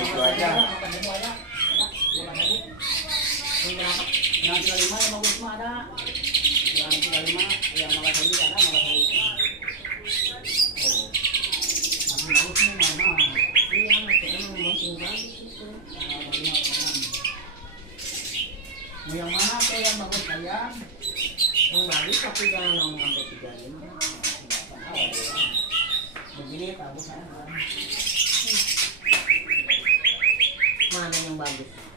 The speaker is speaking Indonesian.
Itu aja. Yang 35 yang bagus mah ada. Yang 35 yang malah tadi ada malah tadi. Masih bagus nih mama. Iya masih emang makin bagus itu. Mau yang mana tuh yang bagus sayang? Yang bagus tapi jangan yang sampai 35. Begini bagus sayang. Mana yang bagus?